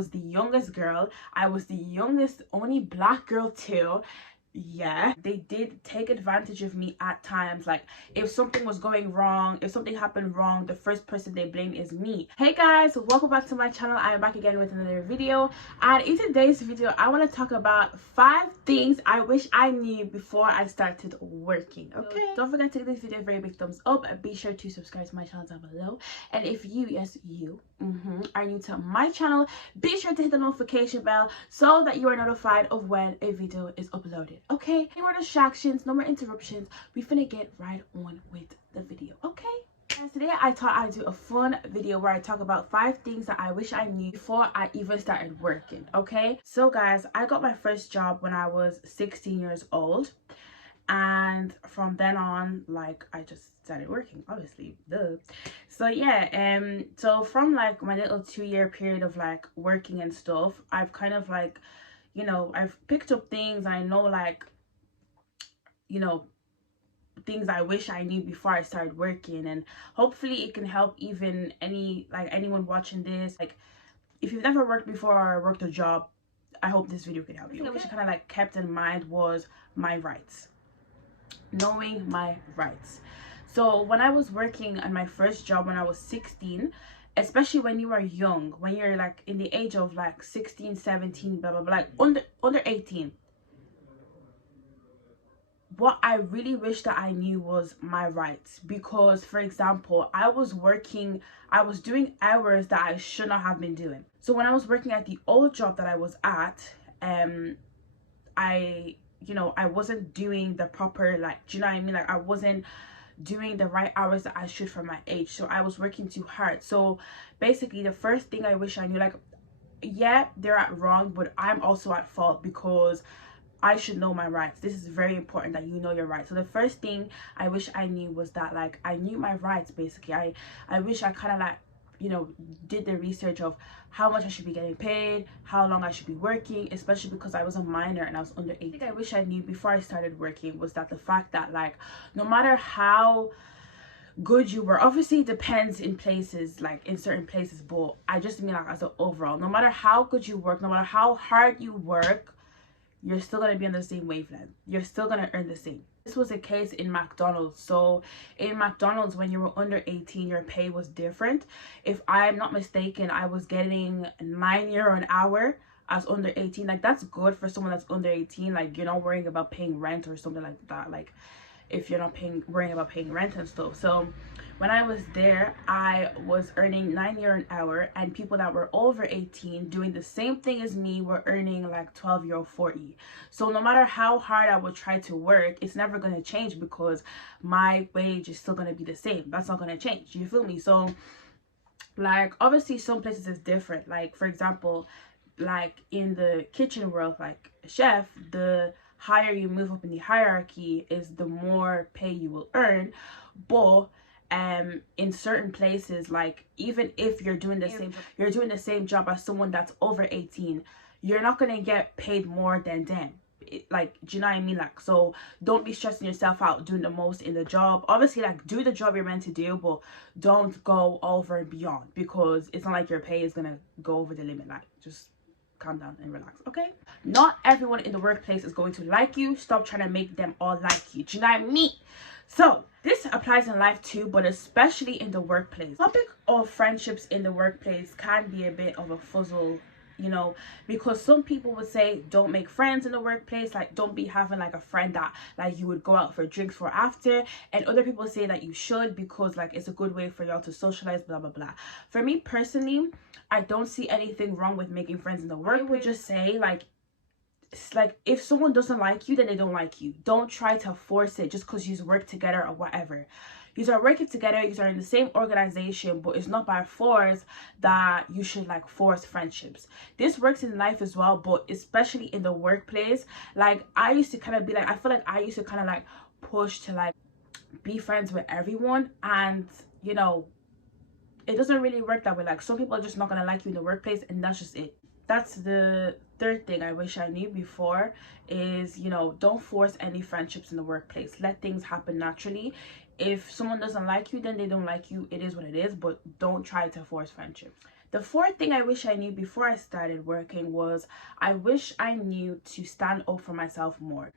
was the youngest girl. I was the youngest, only black girl too. Yeah, they did take advantage of me at times. Like, if something was going wrong, if something happened wrong, the first person they blame is me. Hey guys, welcome back to my channel. I am back again with another video, and in today's video I want to talk about 5 things I wish I knew before I started working. Okay, don't forget to give this video a very big thumbs up, and be sure to subscribe to my channel down below. And if you, yes you, are new to my channel, be sure to hit the notification bell so that you are notified of when a video is uploaded. Okay, no more distractions, no more interruptions. We finna get right on with the video. Okay, guys, today I thought I'd do a fun video where I talk about 5 things that I wish I knew before I even started working. Okay, so guys, I got my first job when I was 16 years old, and from then on, like, I just started working, obviously, duh. So yeah, so from like my little 2-year period of like working and stuff, I've kind of like, you know, I've picked up things. I know, like, you know, things I wish I knew before I started working, and hopefully it can help even anyone watching this. Like, if you've never worked before or worked a job, I hope this video can help you. I wish I kind of like kept in mind was my rights, knowing my rights. So when I was working at my first job when I was 16, especially when you are young, when you're like in the age of like 16, 17, blah blah blah, like under 18, what I really wish that I knew was my rights. Because, for example, I was doing hours that I should not have been doing. So when I was working at the old job that I was at, I wasn't doing the proper, like, do you know what I mean? Like, I wasn't doing the right hours that I should for my age. So I was working too hard. So basically, the first thing I wish I knew, like, yeah, they're at wrong, but I'm also at fault because I should know my rights. This is very important that you know your rights. So the first thing I wish I knew was that, like, I knew my rights. Basically, I wish I kind of like, you know, did the research of how much I should be getting paid, how long I should be working, especially because I was a minor and I was under 18. I wish I knew before I started working was that the fact that, like, no matter how good you were, obviously it depends in places, like in certain places, but I just mean like as an overall, no matter how good you work, no matter how hard you work, you're still going to be on the same wavelength. You're still going to earn the same. This was the case in McDonald's. So in McDonald's, when you were under 18, your pay was different. If I'm not mistaken, I was getting €9 an hour as under 18. Like, that's good for someone that's under 18. Like, you're not worrying about paying rent or something like that. Like, if you're not worrying about paying rent and stuff. So when I was there, I was earning €9 an hour, and people that were over 18 doing the same thing as me were earning like €12.40. So no matter how hard I would try to work, it's never going to change because my wage is still going to be the same. That's not going to change. You feel me? So, like, obviously some places is different. Like, for example, like in the kitchen world, like a chef, the higher you move up in the hierarchy is the more pay you will earn. But in certain places, like, even if you're doing the same job as someone that's over 18, you're not going to get paid more than them. Like, do you know what I mean? Like, so don't be stressing yourself out doing the most in the job. Obviously, like, do the job you're meant to do, but don't go over and beyond, because it's not like your pay is gonna go over the limit. Like, just calm down and relax. Okay, not everyone in the workplace is going to like you. Stop trying to make them all like you. Do you know what I mean? So this applies in life too, but especially in the workplace. Topic of friendships in the workplace can be a bit of a fuzzle, you know, because some people would say don't make friends in the workplace. Like, don't be having like a friend that like you would go out for drinks for after, and other people say that you should, because like it's a good way for y'all to socialize, blah blah blah. For me personally, I don't see anything wrong with making friends in the work. I would just say, like, it's like, if someone doesn't like you, then they don't like you. Don't try to force it just because you work together or whatever. You are working together, you are in the same organization, but it's not by force that you should like force friendships. This works in life as well, but especially in the workplace. Like, I used to kind of be like, I feel like I used to kind of like push to like be friends with everyone, and you know, it doesn't really work that way. Like, some people are just not gonna like you in the workplace, and that's just it. That's the third thing I wish I knew before is, you know, don't force any friendships in the workplace. Let things happen naturally. If someone doesn't like you, then they don't like you. It is what it is, but don't try to force friendships. The fourth thing I wish I knew before I started working was I wish I knew to stand up for myself more.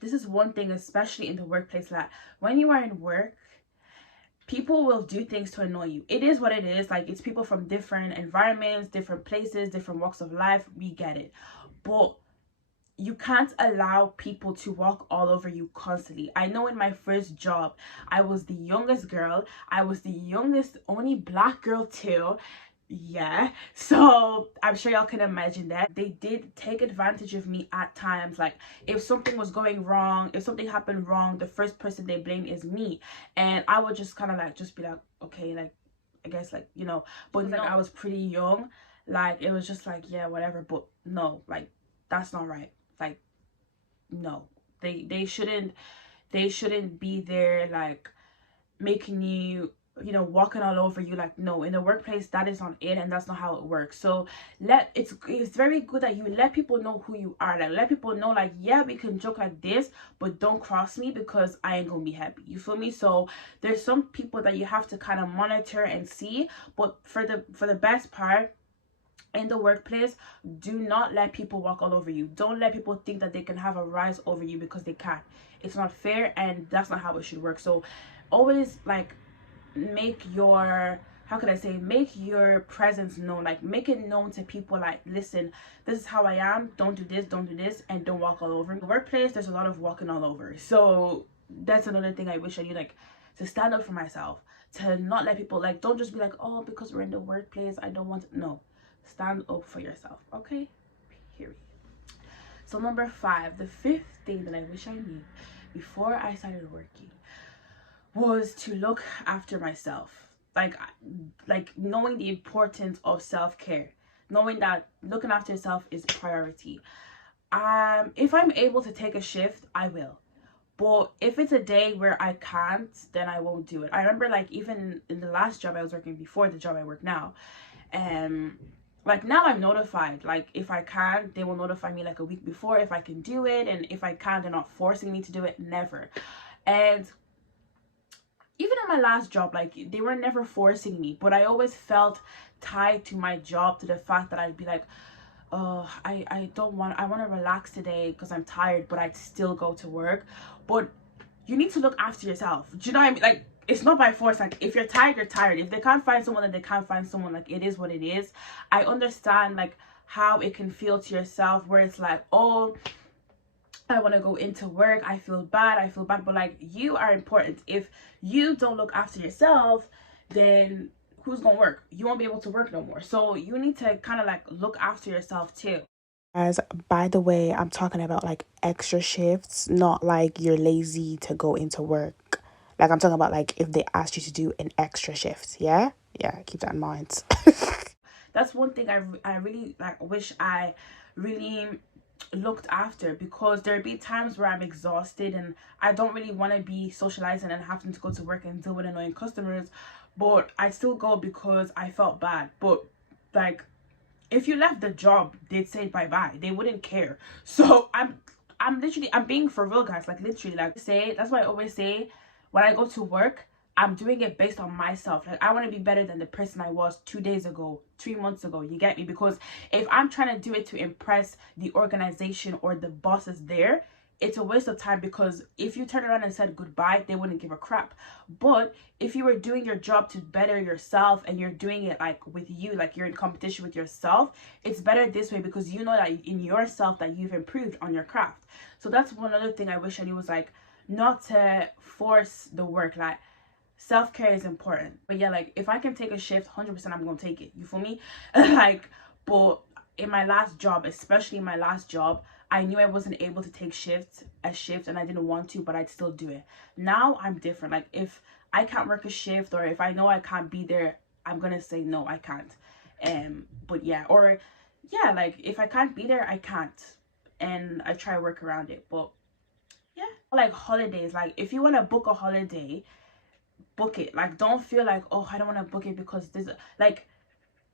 This is one thing, especially in the workplace, that when you are in work, people will do things to annoy you. It is what it is. Like, it's people from different environments, different places, different walks of life. We get it. But you can't allow people to walk all over you constantly. I know in my first job, I was the youngest girl. I was the youngest, only black girl too. Yeah, so I'm sure y'all can imagine that they did take advantage of me at times. Like, if something was going wrong, if something happened wrong, the first person they blame is me, and I would just kind of like just be like, okay, like, I guess, like, you know. But like, I was pretty young, like, it was just like, yeah, whatever. But no, like, that's not right. Like, no, they shouldn't be there, like, making you, you know, walking all over you. Like, no, in the workplace, that is not it, and that's not how it works. So it's very good that you let people know who you are. Like, let people know, like, yeah, we can joke like this, but don't cross me, because I ain't gonna be happy. You feel me? So there's some people that you have to kind of monitor and see, but for the best part, in the workplace, do not let people walk all over you. Don't let people think that they can have a rise over you, because they can't. It's not fair, and that's not how it should work. So always, like, make your, how can I say, make your presence known. Like, make it known to people, like, listen, this is how I am, don't do this, and don't walk all over me. In the workplace, there's a lot of walking all over. So that's another thing I wish I knew, like, to stand up for myself, to not let people, like, don't just be like, oh, because we're in the workplace, I don't want to. No, stand up for yourself, okay? Period. So number 5, the fifth thing that I wish I knew before I started working was to look after myself. Like knowing the importance of self-care, knowing that looking after yourself is priority. If I'm able to take a shift, I will. But if it's a day where I can't, then I won't do it. I remember, like, even in the last job I was working before the job I work now, like, now I'm notified. Like, if I can, they will notify me like a week before if I can do it, and if I can't, they're not forcing me to do it. Never. And even in my last job, like, they were never forcing me, but I always felt tied to my job, to the fact that I'd be like, oh, I want to relax today because I'm tired, but I'd still go to work. But you need to look after yourself. Do you know what I mean? Like, it's not by force. Like, if you're tired, you're tired. If they can't find someone, then they can't find someone. Like, it is what it is. I understand, like, how it can feel to yourself, where it's like, oh, I want to go into work, I feel bad, but like, you are important. If you don't look after yourself, then who's gonna work? You won't be able to work no more. So you need to kind of like look after yourself too. As by the way, I'm talking about like extra shifts, not like you're lazy to go into work. Like, I'm talking about like if they asked you to do an extra shift. Yeah, keep that in mind. That's one thing I really like wish I really looked after, because there'd be times where I'm exhausted and I don't really want to be socializing and having to go to work and deal with annoying customers, but I still go because I felt bad. But like, if you left the job, they'd say bye-bye. They wouldn't care. So I'm literally, I'm being for real, guys. Like, literally, like, say, that's why I always say, when I go to work, I'm doing it based on myself. Like, I want to be better than the person I was 2 days ago, 3 months ago. You get me? Because if I'm trying to do it to impress the organization or the bosses there, it's a waste of time, because if you turn around and said goodbye, they wouldn't give a crap. But if you were doing your job to better yourself, and you're doing it like with you, like you're in competition with yourself, it's better this way, because you know that in yourself that you've improved on your craft. So that's one other thing I wish I knew, was like, not to force the work. Like, self-care is important. But yeah, like, if I can take a shift, 100% I'm gonna take it. You feel me? Like, but in my last job, especially in my last job, I knew I wasn't able to take a shift, and I didn't want to, but I'd still do it. Now I'm different. Like, if I can't work a shift, or if I know I can't be there, I'm gonna say no, I can't. But yeah, or yeah, like, if I can't be there, I can't, and I try to work around it. But yeah, like holidays, like, if you want to book a holiday, book it. Like, don't feel like, oh, I don't want to book it because this, like,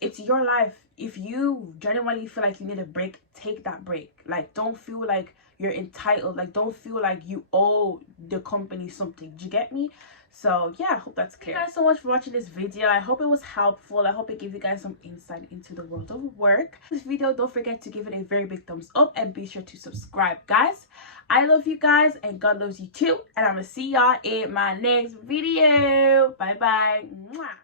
it's your life. If you genuinely feel like you need a break, take that break. Like, don't feel like you're entitled. Like, don't feel like you owe the company something. Do you get me? So yeah, I hope that's clear. Thank you guys so much for watching this video. I hope it was helpful. I hope it gave you guys some insight into the world of work. This video, don't forget to give it a very big thumbs up and be sure to subscribe, guys. I love you guys and God loves you too, and I'm gonna see y'all in my next video. Bye bye. Mwah.